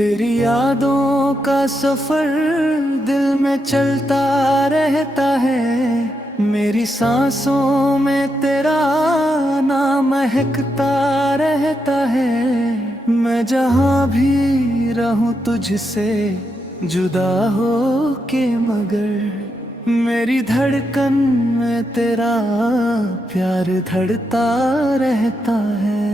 तेरी यादों का सफर दिल में चलता रहता है। मेरी सांसों में तेरा नाम महकता रहता है। मैं जहाँ भी रहूं तुझसे जुदा हो के, मगर मेरी धड़कन में तेरा प्यार धड़ता रहता है।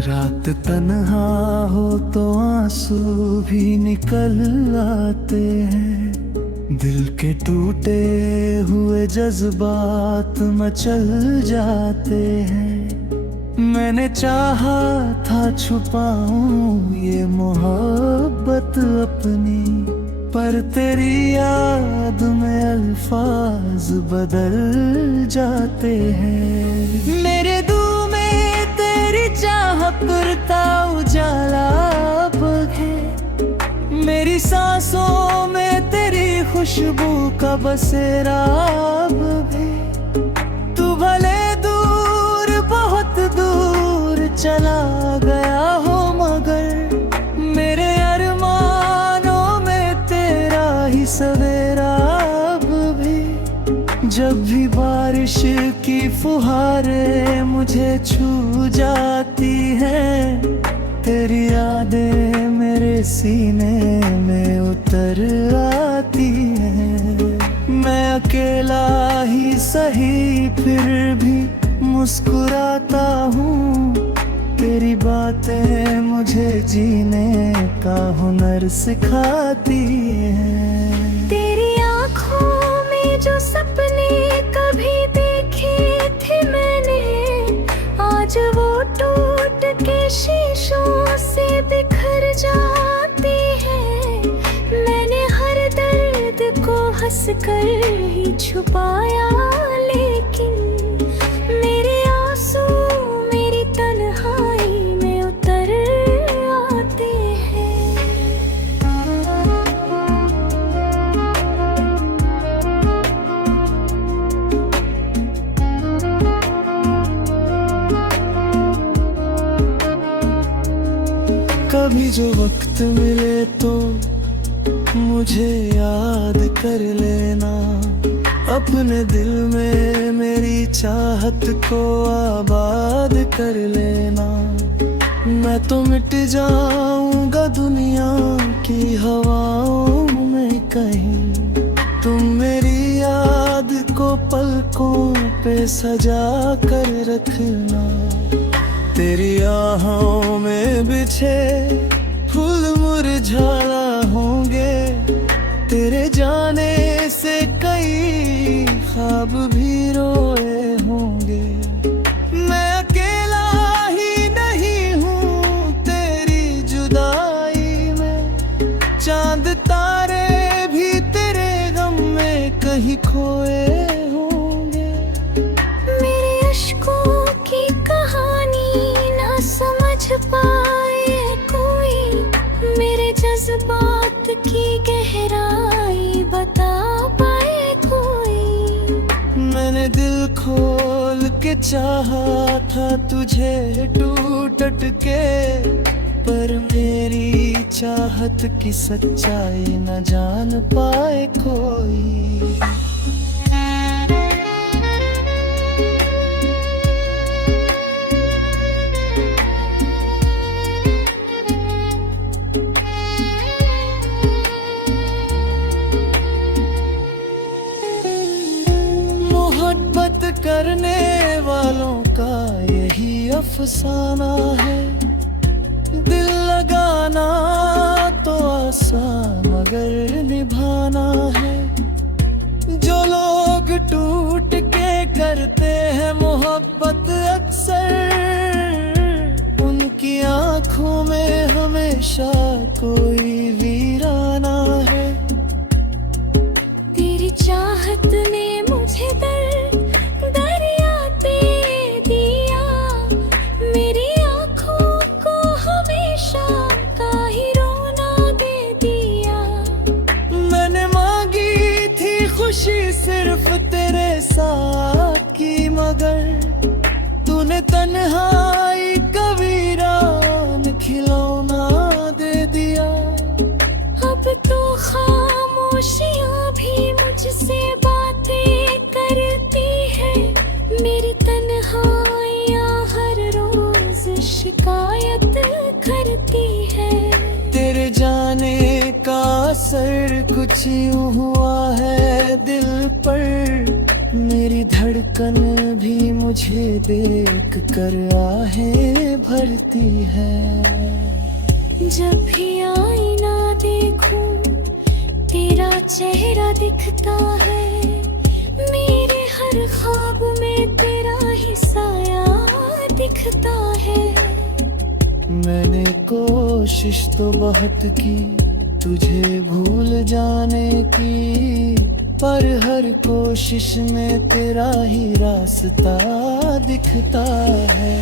रात तन्हा हो तो आंसू भी निकल आते हैं। दिल के टूटे हुए जज्बात मचल जाते हैं। मैंने चाहा था छुपाऊं ये मोहब्बत अपनी, पर तेरी याद में अल्फाज बदल जाते हैं। मेरे दिल में तेरी चाहत करता उजाला अब है। मेरी सांसों में तेरी खुशबू का बसेरा अब है। तू भले दूर बहुत दूर चला गया हो, मगर मेरे अरमानों में तेरा ही सवेरा अब भी। जब भी बारिश की फुहारें मुझे छू जाती हैं, तेरी यादें मेरे सीने में उतर आती हैं। मैं अकेला ही सही फिर भी मुस्कुराता हूँ। तेरी बातें मुझे जीने का हुनर सिखाती हैं। तेरी आँखों में जो सपने कभी देखे थे मैंने, आज वो टूट के शीशों से बिखर जाते हैं। मैंने हर दर्द को हंसकर ही छुपाया, लेकिन मेरे आंसू मेरी तन्हाई में उतर आते हैं। कभी जो वक्त मिले तो मुझे याद कर लेना। अपने दिल में मेरी चाहत को आबाद कर लेना। मैं तो मिट जाऊंगा दुनिया की हवाओं में कहीं, तुम मेरी याद को पलकों पे सजा कर रखना। तेरी आहों में बिछे फूल मुरझाना होंगे, तेरे जाने से कई ख्वाब भी रोए होंगे। मैं अकेला ही नहीं हूँ तेरी जुदाई में, चांद तारे भी तेरे गम में कहीं खोए होंगे। मेरे अश्कों की कहानी ना समझ पाए कोई, मेरे जज्बात की गहराई बता पाए कोई। मैंने दिल खोल के चाहा था तुझे टूट के, पर मेरी चाहत की सच्चाई न जान पाए कोई। मोहब्बत करने वालों का यही अफसाना है। दिल लगाना तो आसान मगर निभाना है। जो लोग टूट के करते हैं मोहब्बत अक्सर, उनकी आंखों में हमेशा कोई वीराना है। तेरी चाहत ने मुझे दरिया दे दिया, मेरी आँखों को हमेशा का ही रोना दे दिया। तन्हाई कबीरान खिलौना दे दिया। अब तो खामोशियाँ भी मुझसे बातें करती है। मेरी तन्हाइयाँ हर रोज शिकायत करती है। तेरे जाने का असर कुछ यूं हुआ है दिल पर। मेरी धड़कन भी मुझे देख कर आहें भरती है। जब भी आईना देखूं तेरा चेहरा दिखता है। मेरे हर ख्वाब में तेरा ही साया दिखता है। मैंने कोशिश तो बहुत की तुझे भूल जाने की, पर हर कोशिश में तेरा ही रास्ता दिखता है।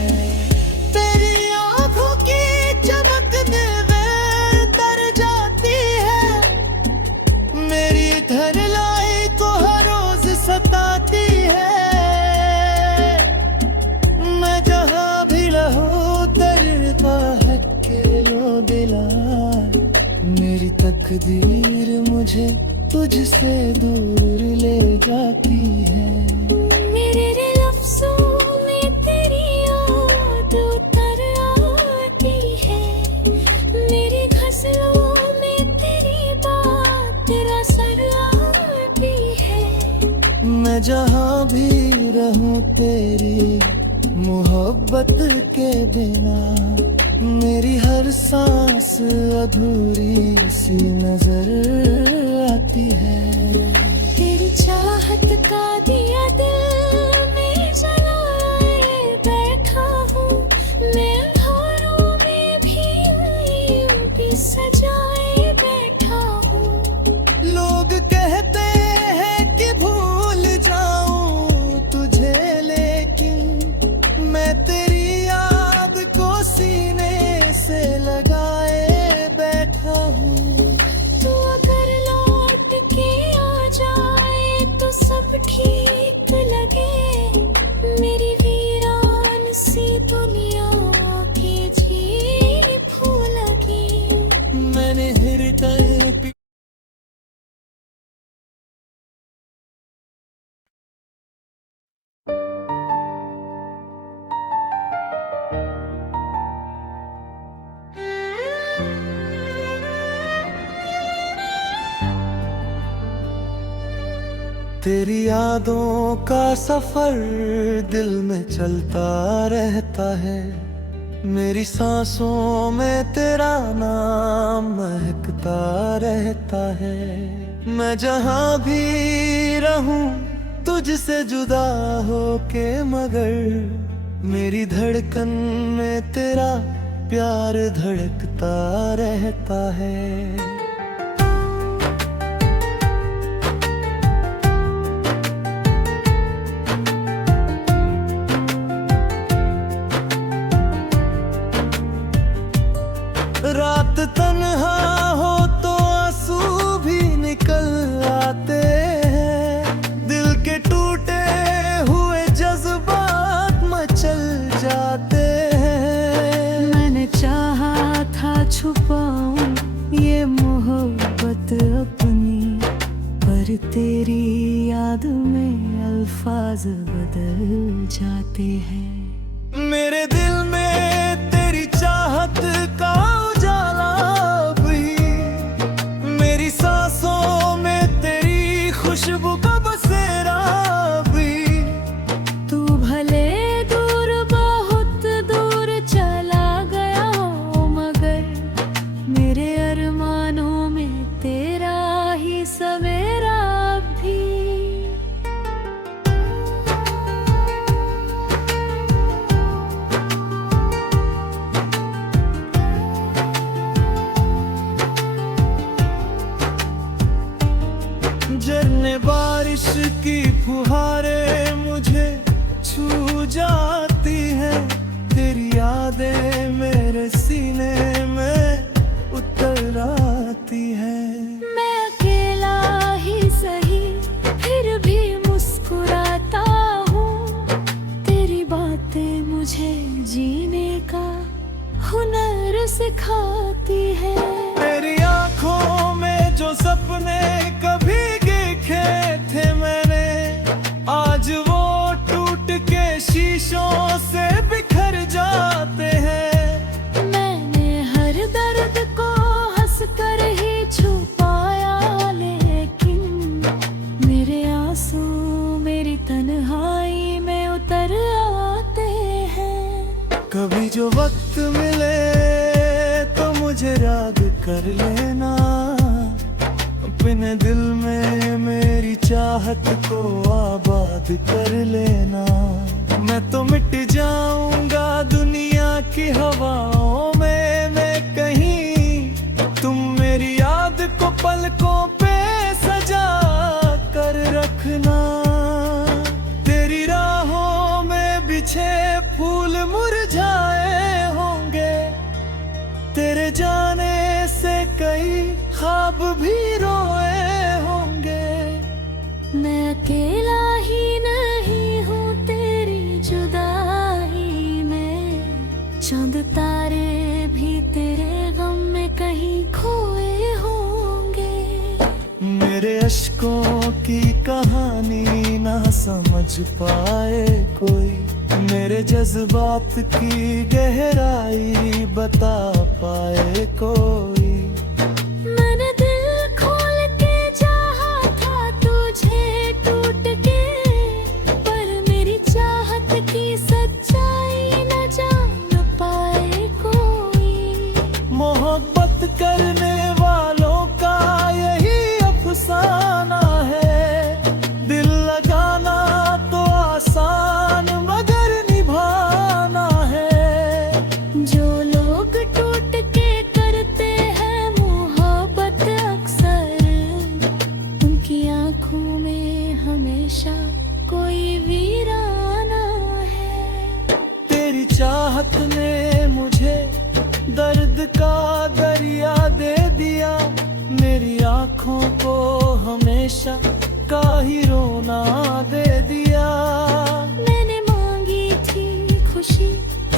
तेरी आंखों की चमक दिल में तर जाती है। मेरी धड़ल्लाई को हर रोज सताती है। मैं जहाँ भी रहूं तरता है के लो दिला। मेरी तकदीर मुझे तुझसे दूर ले जाती है। मेरे लफ्ज़ों में तेरी याद उतर आती है। मेरी गज़लों में तेरी बात असर आती है। मैं जहाँ भी रहूं तेरी मोहब्बत के बिना, मेरी हर सांस अधूरी सी नजर आती है। तेरी चाहत का दिया दिल में जलाए बैठा हूँ। मैं अंधारों में भी यूं भी सजाए बैठा हूँ। लोग कहते हैं कि भूल जाऊं तुझे, लेकिन मैं तेरी याद को सीने से लगाए बैठा हूँ। तू अगर लौट के आ जाए तो सब ठीक लगे। मेरी वीरान सी दुनिया के जी फूल लगी। मैंने हृदय पे तेरी यादों का सफर दिल में चलता रहता है। मेरी सांसों में तेरा नाम महकता रहता है। मैं जहाँ भी रहूं तुझसे जुदा होके, मगर मेरी धड़कन में तेरा प्यार धड़कता रहता है। रात तन्हा हो तो आंसू भी निकल आते हैं। दिल के टूटे हुए जज्बात मचल जाते हैं। मैंने चाहा था छुपाऊं ये मोहब्बत अपनी, पर तेरी याद में अल्फाज बदल जाते हैं। मेरे दिल में तेरी चाहत का उजाला भी, मेरी सांसों में तेरी खुशबू का बसेरा भी। तू भले दूर बहुत दूर चला गया हो, मगर मेरे अरमानों में तेरा ही सवेरा भी। झरने बारिश की फुहारें मुझे छू जाती हैं। तेरी यादें मेरे सीने में उतर आती हैं। मैं अकेला ही सही फिर भी मुस्कुराता हूँ। तेरी बातें मुझे अपने दिल में मेरी चाहत को आबाद कर लेना। मैं तो मिट जाऊंगा दुनिया की हवाओं में, मैं कहीं तुम मेरी याद को पलकों पे सजा कर रखना। तेरी राहों में बिछे फूल मुरझाए होंगे, तेरे जाने से कई ख्वाब भी रोए होंगे। मैं अकेला ही नहीं हूँ तेरी जुदाई में, चांद तारे भी तेरे गम में कहीं खोए होंगे। मेरे अश्कों की कहानी ना समझ पाए कोई, मेरे जज्बात की गहराई बता पाए कोई। मैंने दिल खोल के चाहा था तुझे टूट के, पर मेरी चाहत की सच्चाई न जान पाए कोई। मोहब्बत करने वालों का यही अफसाना है, दिल लगाना तो आसान मगर निभाना है। जो लोग टूट के करते हैं मोहब्बत अक्सर, उनकी आंखों में हमेशा कोई वीराना है। तेरी चाहत ने मुझे दर्द का दरिया दे दिया, मेरी आंखों को हमेशा का ही रोना दे दिया। मैंने मांगी थी खुशी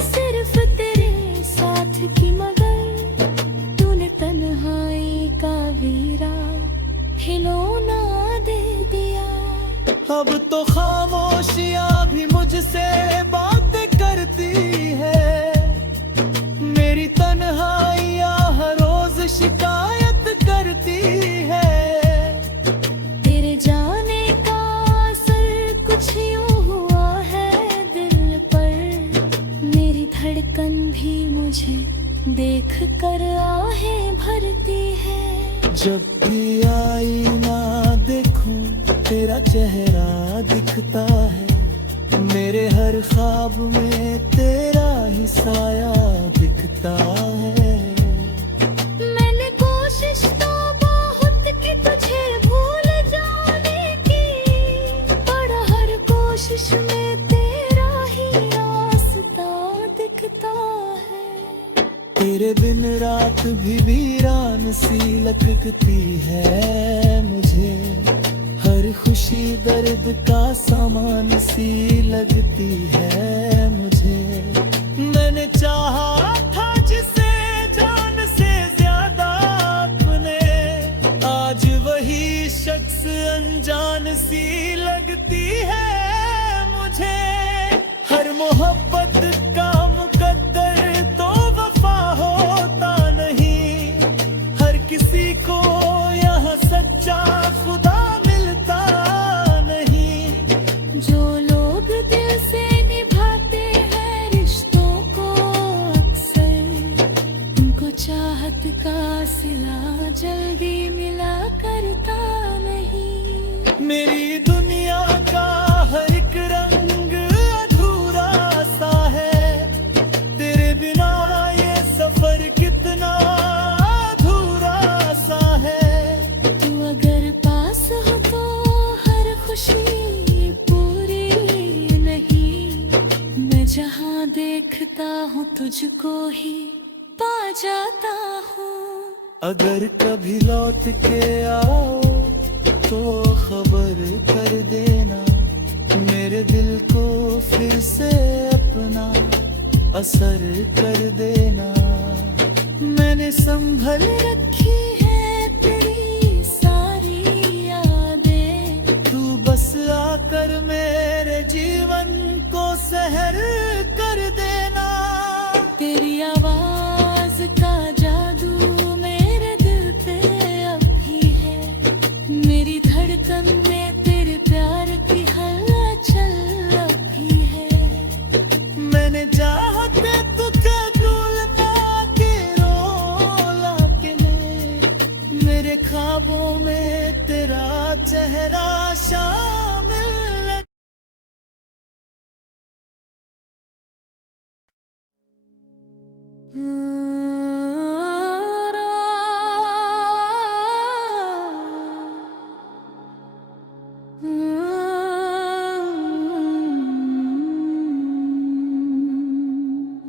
सिर्फ तेरे साथ की, मगर तूने तन्हाई का वीरा खिलौना दे दिया। अब तो खामोशियां भी मुझसे बातें करती है, मेरी तन्हाइयां हर रोज शिकायत करती है। तेरे जाने का असर कुछ यूं हुआ है दिल पर, मेरी धड़कन भी मुझे देख कर आहें भरती है। जब भी आईना देखूं तेरा चेहरा दिखता है, मेरे हर ख्वाब में तेरा ही साया दिखता है। मैंने कोशिश तो बहुत की तुझे भूल जाने की, पर हर कोशिश में तेरा ही रास्ता दिखता है। तेरे दिन रात भी वीरान सी लगती है मुझे, हर खुशी दर्द का सामान सी लगती है मुझे। मैंने चाहा था जिसे जान से ज्यादा अपने, आज वही शख्स अनजान सी लगती है मुझे। हर मोहब्बत का मुकद्दर तो वफा होता नहीं, हर किसी को यहाँ सच्चा खुदा मिलता नहीं। जो लोग दिल से निभाते हैं रिश्तों को अक्सर, उनको चाहत का सिला जल्दी मिला करता नहीं। मेरी दुनिया का हर एक रंग अधूरा सा है, तेरे बिना ये सफर कितना अधूरा सा है। तू अगर पास हो तो हर खुशी पूरी नहीं, मैं जहाँ देखता हूँ तुझको ही पा जाता हूँ। अगर कभी लौट के आओ तो खबर कर देना, मेरे दिल को फिर से अपना असर कर देना। मैंने संभल रखी है तेरी सारी यादें, तू बस आकर मेरे जीवन को सहर कर देना। तेरी आवाज का जादू मेरे दिल पे अब भी है, मेरी धड़कन में तेरे प्यार की हलचल अब भी है। मैंने चाहते तुझे भूलना के रोला के ले में तेरा चेहरा शामिल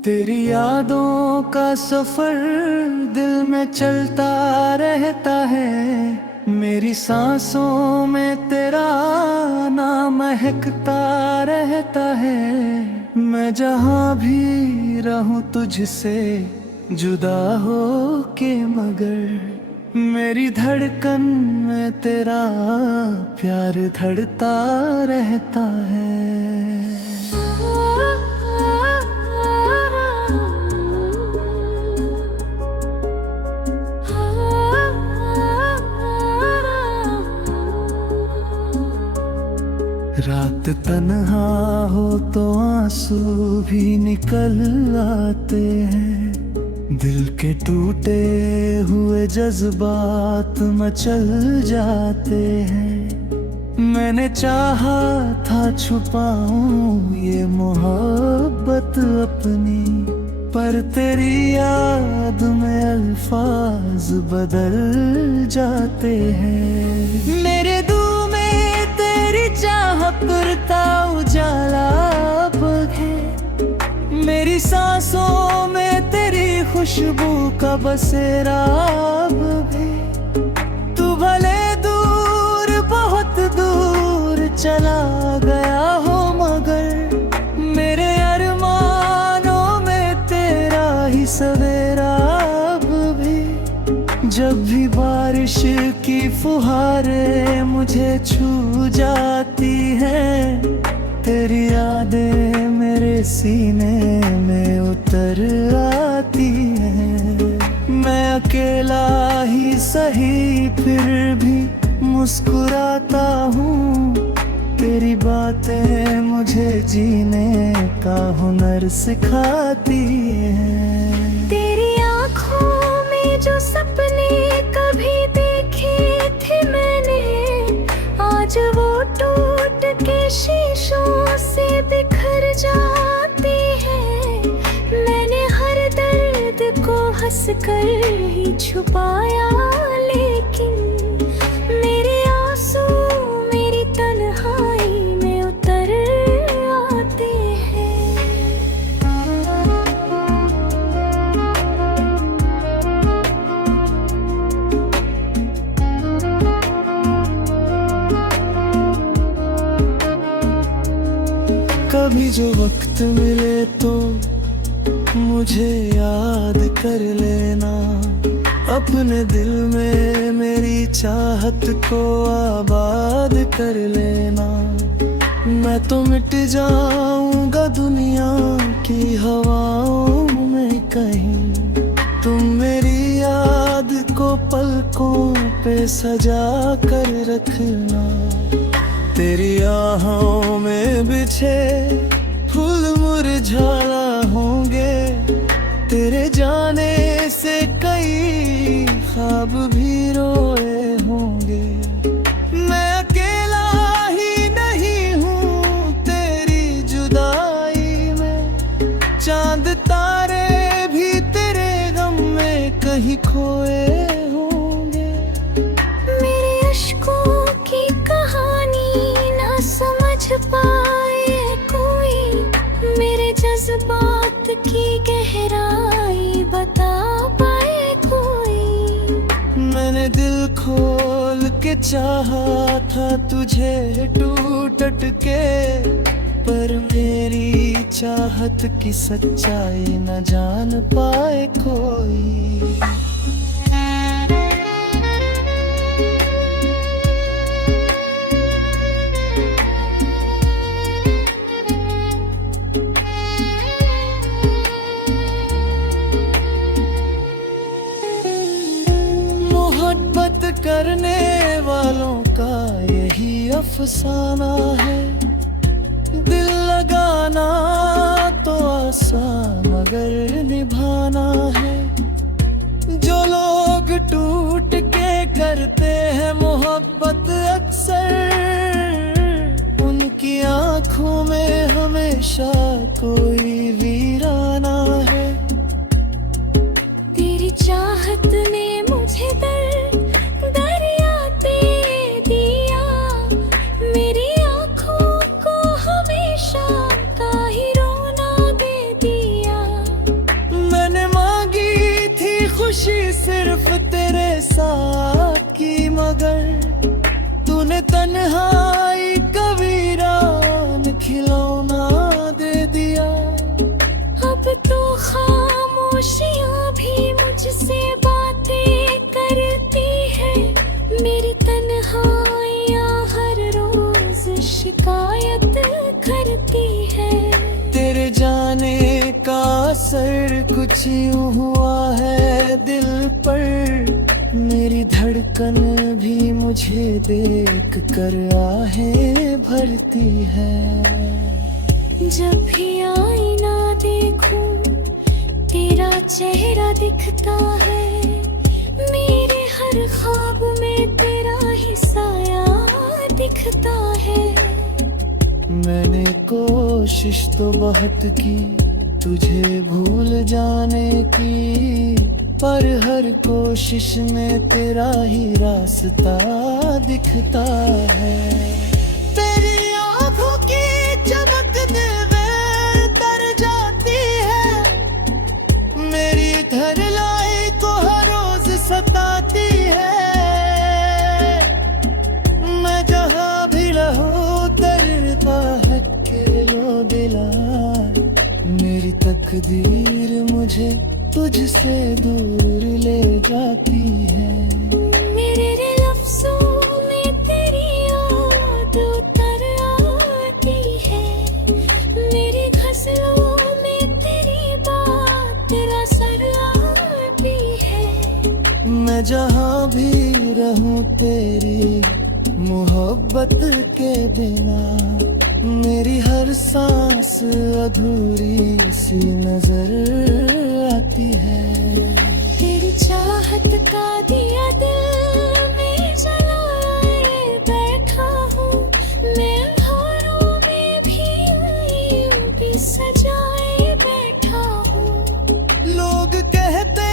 तेरी यादों का सफर दिल में चलता रहता है, मेरी सांसों में तेरा नाम महकता रहता है। मैं जहाँ भी रहूं तुझसे जुदा हो के, मगर मेरी धड़कन में तेरा प्यार धड़ता रहता है। रात तन्हा हो तो आंसू भी निकल आते हैं, दिल के टूटे हुए जज्बात मचल जाते हैं। मैंने चाहा था छुपाऊं ये मोहब्बत अपनी, पर तेरी याद में अल्फाज बदल जाते हैं। मेरे दिल में तेरी चाहत करता उजाला अब है, मेरी सांसों में तेरी खुशबू का बसेरा अब है। तू भले दूर बहुत दूर चला गया हो, मगर मेरे अरमानों में तेरा ही सवेरा अब भी। जब भी बारिश की फुहारें मुझे छू जाती हैं, तेरी यादें मेरे सीने में उतर आती हैं। मैं अकेला ही सही फिर भी मुस्कुराता हूँ, तेरी बातें मुझे जीने का हुनर सिखाती हैं। तेरी आँखों में जो सपने कभी देखे थे मैंने, आज वो टूट के शीशों से बिखर जाते हैं। मैंने हर दर्द को हंस कर ही छुपाया, लेकिन मेरे आंसू मेरी तन्हाई में उतर आते हैं। कभी जो वक्त मिले तो मुझे याद कर लेना, अपने दिल में मेरी चाहत को आबाद कर लेना। मैं तो मिट जाऊंगा दुनिया की हवाओं में कहीं, तुम मेरी याद को पलकों पे सजा कर रखना। तेरी आहों में बिछे फूल मुरझाना होंगे, तेरे जाने से कई ख्वाब भी रोए होंगे। मैं अकेला ही नहीं हूँ तेरी जुदाई में, चांद तारे भी तेरे गम में कहीं खोए होंगे। मेरे अश्कों की कहानी ना समझ पाए कोई, मेरे जज्बात की गहराई बता पाए कोई। मैंने दिल खोल के चाहा था तुझे टूट के, पर मेरी चाहत की सच्चाई न जान पाए कोई। मोहब्बत करने वालों का यही अफसाना है, दिल लगाना तो आसान मगर निभाना है। जो लोग टूट के करते हैं मोहब्बत अक्सर, उनकी आंखों में हमेशा कोई वीराना है। तेरी चाहत ने मुझे दरिया दे दिया, मेरी आँखों को हमेशा का ही रोना दे दिया। मैंने मांगी थी खुशी सिर्फ तेरे साथ की, मगर तूने तन्हाई का वीरान खिलौना दे दिया। अब तो खामोशियाँ भी मुझसे बातें करती है, मेरी तन्हाइयाँ हर रोज शिकायत करती है। तेरे जाने का असर कुछ यूं हुआ है दिल पर, मेरी धड़कन भी मुझे देख कर आहें भरती है। जब भी आईना देखूं तेरा चेहरा दिखता है, मेरे हर ख्वाब में तेरा ही साया दिखता है। मैंने कोशिश तो बहुत की तुझे भूल जाने की, पर हर कोशिश में तेरा ही रास्ता दिखता है। तेरी आँखों की चमक दिल में तर जाती है, मेरी धड़ल्लाई को हर रोज सताती है। मैं जहाँ भी रहूं तरता है के लो दिला, मेरी तकदीर मुझे तुझसे दूर ले जाती है। मेरे लफ्ज़ों में तेरी याद उतर आती है, मेरी गज़लों में तेरी बात असर आती है। मैं जहाँ भी रहूं तेरी मोहब्बत के बिना, मेरी हर सांस अधूरी सी नजर आती है। तेरी चाहत का दिया दिल में जलाए बैठा हूँ, मैं अंधारों में भी भी सजाए बैठा हूँ। लोग कहते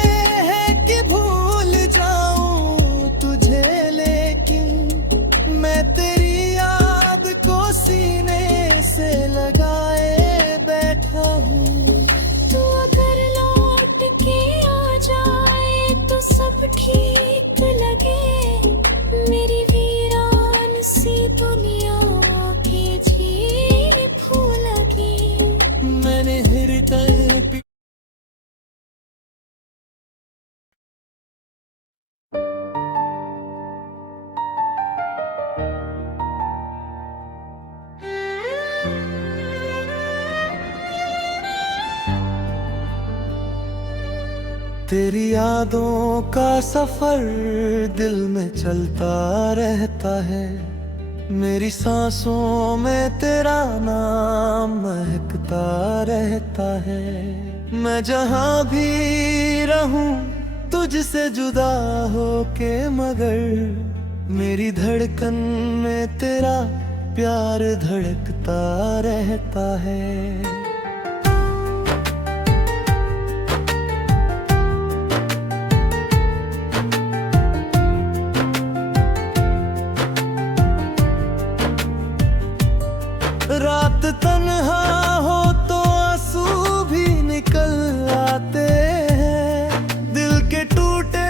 हैं कि भूल जाऊं तुझे, लेकिन मैं तेरी याद को सीने से लगाए बैठा हूँ। तू अगर लौट के आ जाए तो सब ठीक लगे, मेरी वीरान सी दुनिया के झील फूल लगी। मैंने हृदय पे तेरी यादों का सफर दिल में चलता रहता है, मेरी सांसों में तेरा नाम महकता रहता है। मैं जहाँ भी रहूं तुझसे जुदा होके, मगर मेरी धड़कन में तेरा प्यार धड़कता रहता है। रात तन्हा हो तो आंसू भी निकल आते हैं, दिल के टूटे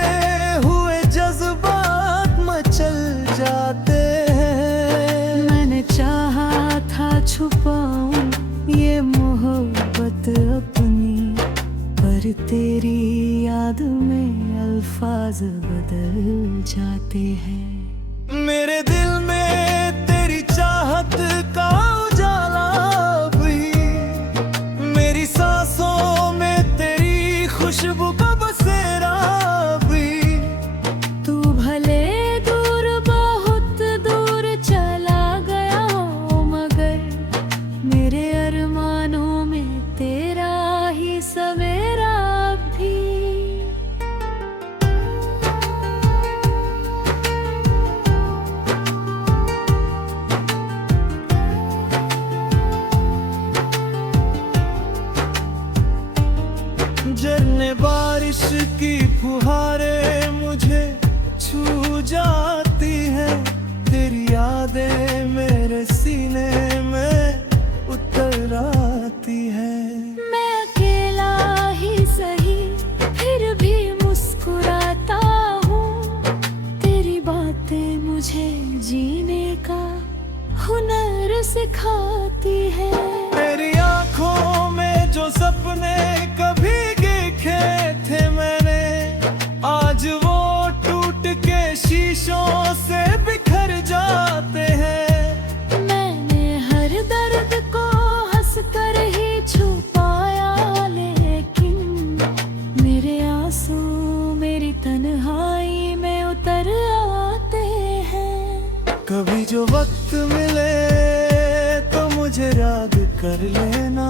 हुए जज्बात मचल जाते हैं। मैंने चाहा था छुपाऊं ये मोहब्बत अपनी, पर तेरी याद में अल्फाज बदल जाते हैं। मेरे दिल में तेरी चाहत का उजाला भी, मेरी सांसों में तेरी खुशबू का बसेरा भी। तू भले दूर बहुत दूर चला गया हो, मगर मेरे अरमानों में तेरा ही सवेरा भी। की फुहारें मुझे छू जाती है, तेरी यादें मेरे सीने में उतर आती है। मैं अकेला ही सही फिर भी मुस्कुराता हूँ, तेरी बातें मुझे जीने का हुनर सिखाती है। तेरी आंखों में जो सपने कभी देखे थे मैंने, आज वो टूट के शीशों से बिखर जाते हैं। मैंने हर दर्द को हंसकर ही छुपाया, लेकिन मेरे आंसू मेरी तन्हाई में उतर आते हैं। कभी जो वक्त मिले तो मुझे याद कर लेना,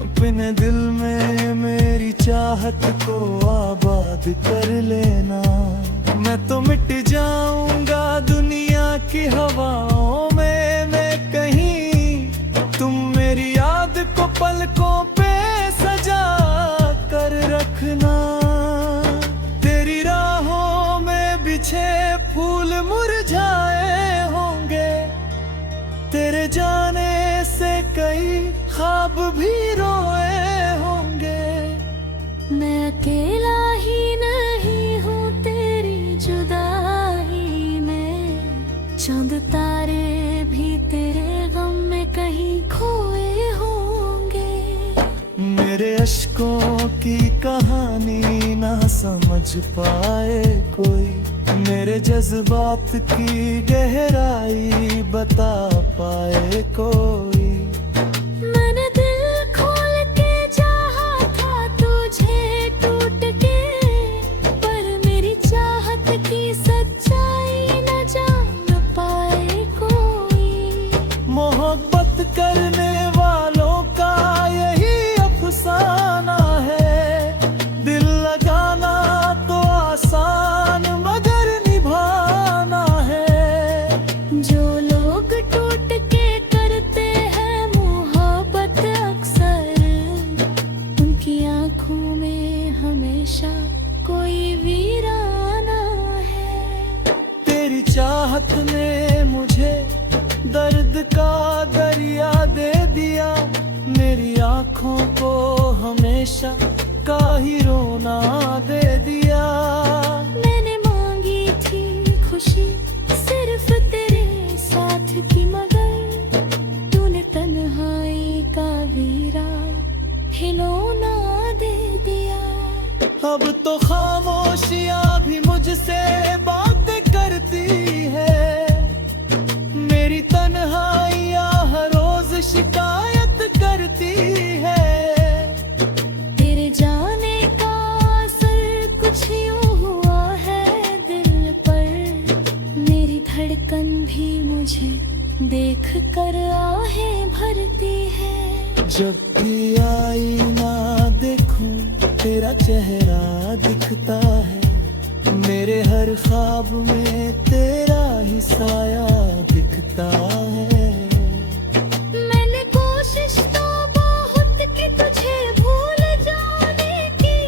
अपने दिल में मेरी चाहत को आबाद कर लेना। मैं तो मिट जाऊंगा दुनिया की हवाओं में, मैं कहीं तुम मेरी याद को पलकों पे सजा कर रखना। तेरी राहों में बिछे फूल मुरझाए होंगे, तेरे जाने से कई ख्वाब भी रोए होंगे। मैं अकेला ही नहीं हूँ तेरी जुदाई में, चांद तारे भी तेरे गम में कहीं खोए होंगे। मेरे अश्कों की कहानी ना समझ पाए कोई, मेरे जज्बात की गहराई बता पाए कोई। मैंने दिल खोल के चाहा था तुझे टूट के, पर मेरी चाहत की सच्चाई न जान पाए कोई। मोहब्बत करने वालों का यही अफसाना है, दिल लगाना तो आसान मगर निभाना है। जो लोग टूट के करते हैं मोहब्बत अक्सर, उनकी आंखों में हमेशा कोई वीराना है। तेरी चाहत ने मुझे दर्द का दरिया दे दिया, मेरी आंखों को हमेशा का ही रोना दे दिया। मैंने मांगी थी खुशी सिर्फ तेरे साथ की, मगर तूने तन्हाई का वीरा खिलौना दे दिया। अब तो खामोशियां भी मुझसे बातें करती है, मेरी तन्हाइयां हर रोज शिकायत करती है। तेरे जाने का असर कुछ यूं हुआ है दिल पर, मेरी धड़कन भी मुझे देख कर आहें भरती है। जब भी आईना देखूं तेरा चेहरा दिखता है, मेरे हर ख्वाब में तेरा ही साया दिखता है। मैंने कोशिश तो बहुत की तुझे भूल जाने की,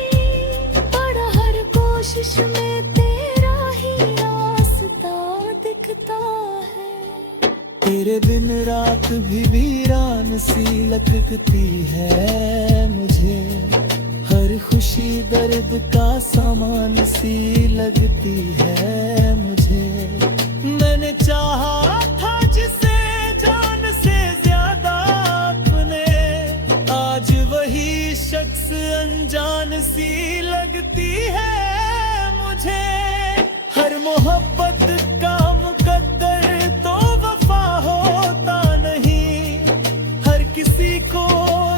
पर हर कोशिश में तेरा ही रास्ता दिखता है। तेरे दिन रात भी वीरान सी लगती है मुझे, हर खुशी दर्द का सामान सी लगती है मुझे। मैंने चाहा था जिसे जान से ज्यादा अपने, आज वही शख्स अनजान सी लगती है मुझे। हर मोहब्बत का मुकद्दर तो वफा होता नहीं, हर किसी को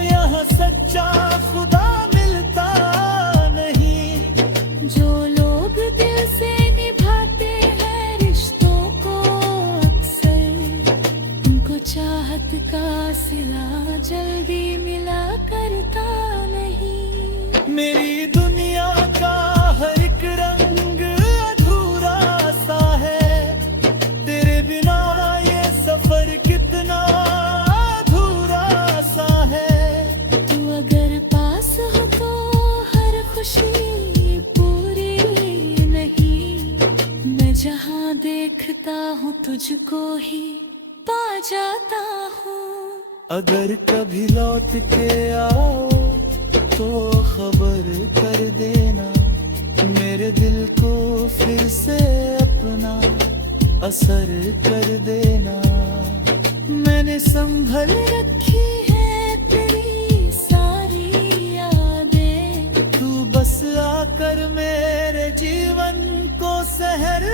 यहाँ सच्चा खुदा मिलता नहीं। जो लोग दिल से निभाते हैं रिश्तों को अक्सर, उनको चाहत का सिला जल्दी मिला करता नहीं। मेरी दुनिया का हर एक रंग अधूरा सा है, मैं जहाँ देखता हूँ तुझको ही पा जाता हूँ। अगर कभी लौट के आओ तो खबर कर देना, मेरे दिल को फिर से अपना असर कर देना। मैंने संभल रखी है तेरी सारी यादें, तू बस आकर मेरे जीवन को सहर